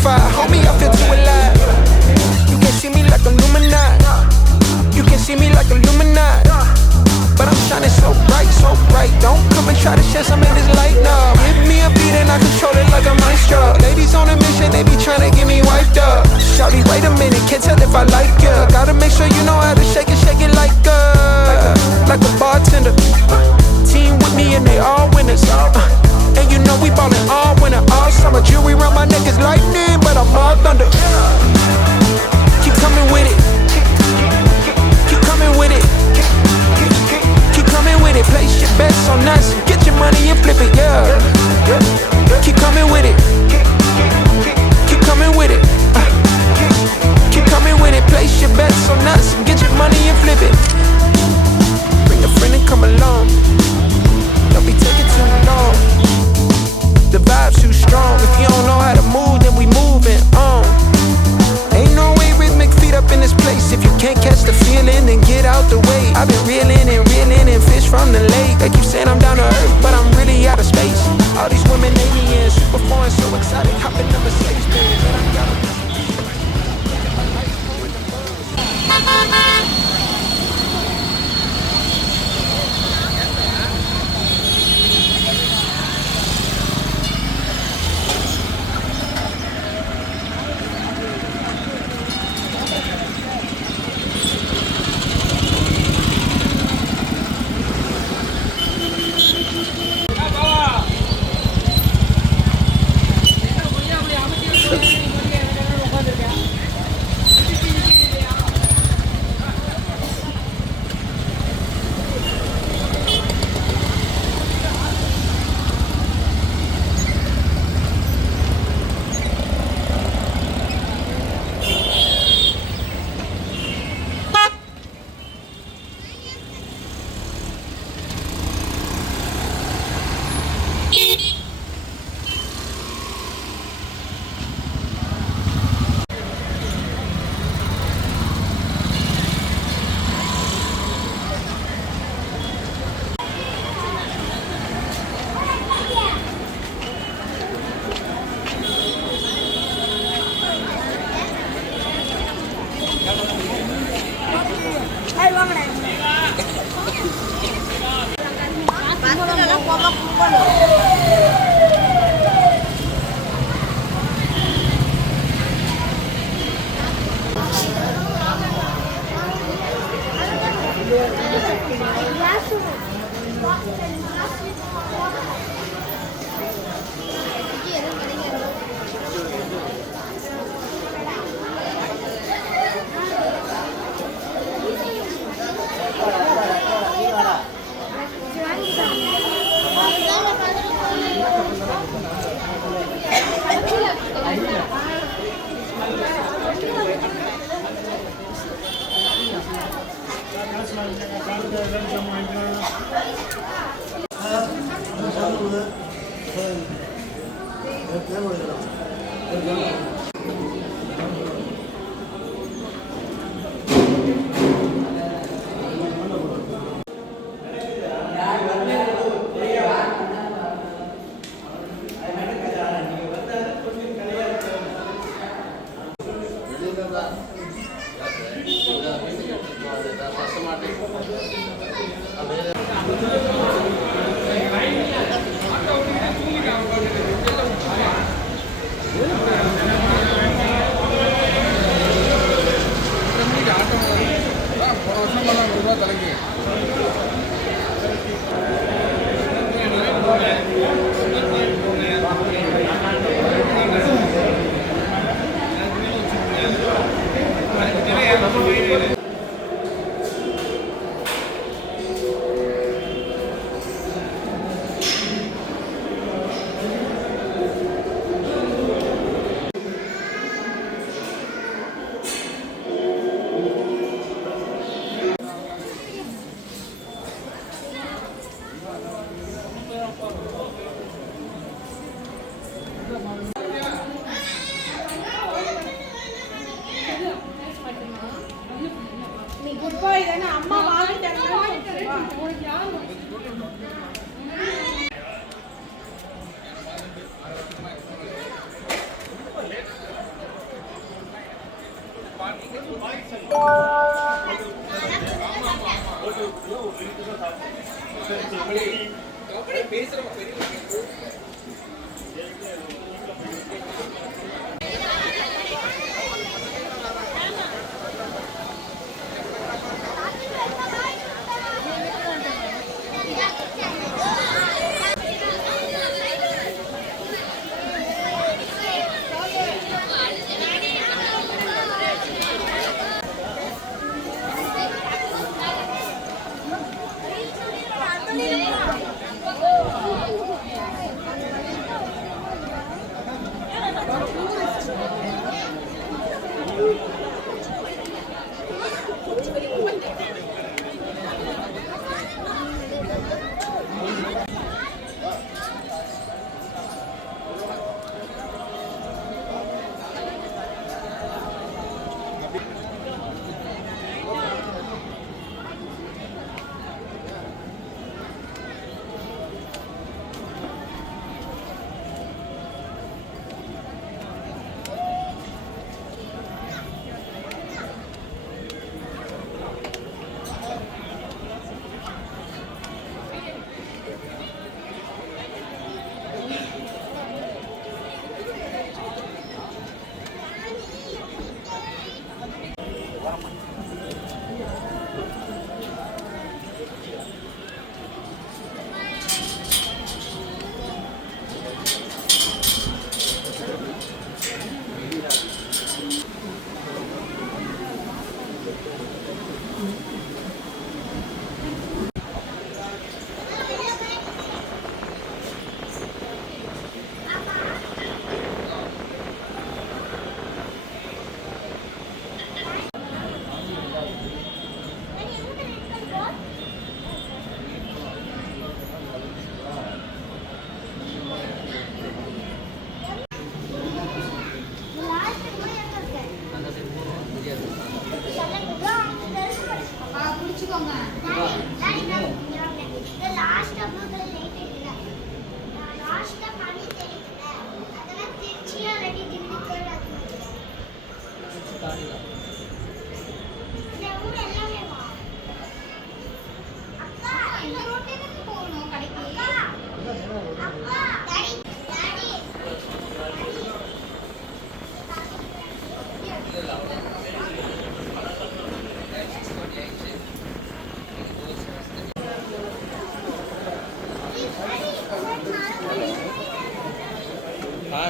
fire. Homie, I feel too alive. You can see me like Illuminati. You can see me like Illuminati. But I'm shining so bright, so bright. Don't come and try to share some of this light, no. Give me a beat and I control it like a maestro. Ladies on a mission, they be trying to get me wiped up. Shawty, wait a minute, can't tell if I like ya. Gotta make sure you know how to shake it like a bartender. Team with me and they all winners. And you know we ballin' all winter, all summer. Jewelry around my neck is lightning, but I'm all thunder. Keep coming with it. Keep coming with it. Keep coming with it. Place your bets on us. Get your money and flip it, yeah. Keep coming with it. Keep coming with it. Keep coming with it. Place your bets on us. Get your money and flip it. Bring a friend and come along. Don't be taking too long. The vibe's too strong. If you don't know how to move, then we moving on. Ain't no way rhythmic feet up in this place. If you can't catch the feeling, then get out the way. I've been reeling and fish from the lake. They keep saying I'm down to earth, but I'm really out of space. All these women aliens, super foreign, so exotic. Hopping on Mercedes Benz, but I'm down to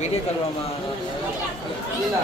video call வாமா இல்ல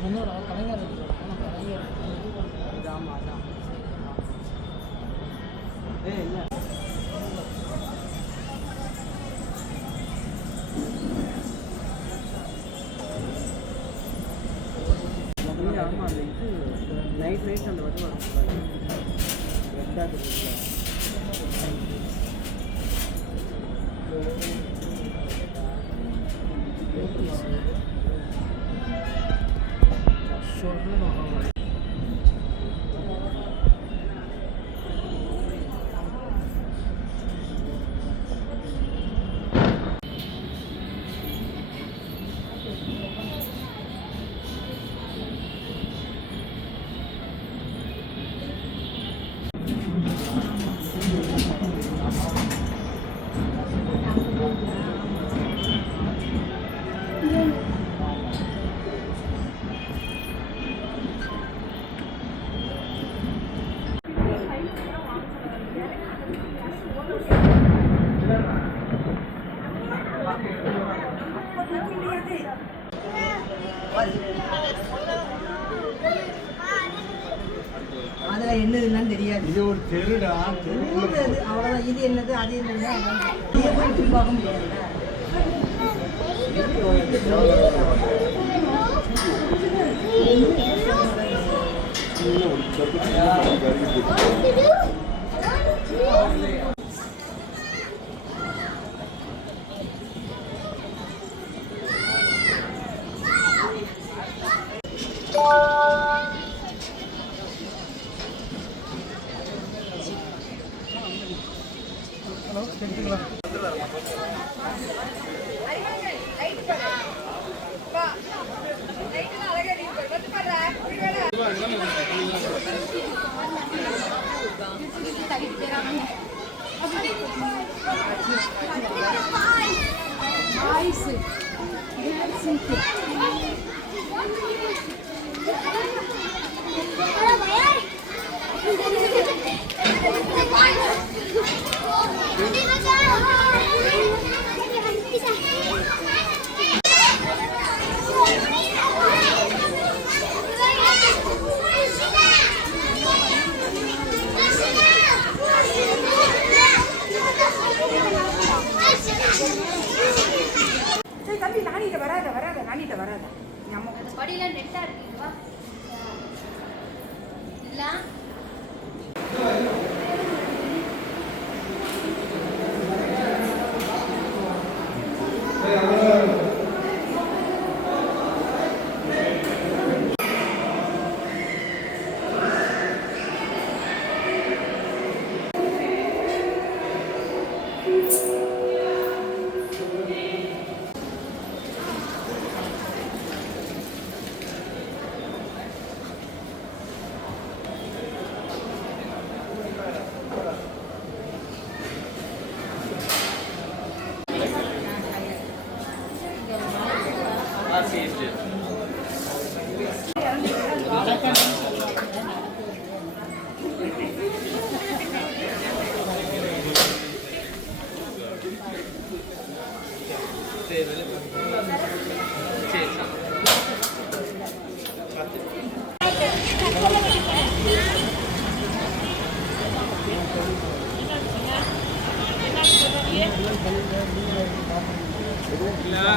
இன்னொரு கலைஞர் கலைஞர் ஆமாம் அதான் இல்லை ஆமாம் அந்த இது night அந்த வந்து வரும் ரெண்டாவது அதில் என்னதுன்னு தெரியாது. இது ஒரு தெருடா, அவ்வளோதான். இது என்னது அது என்னது போய் பார்க்க முடியாது. படியெல்லாம் நெட்டா இருக்குங்களா இல்ல இல்லை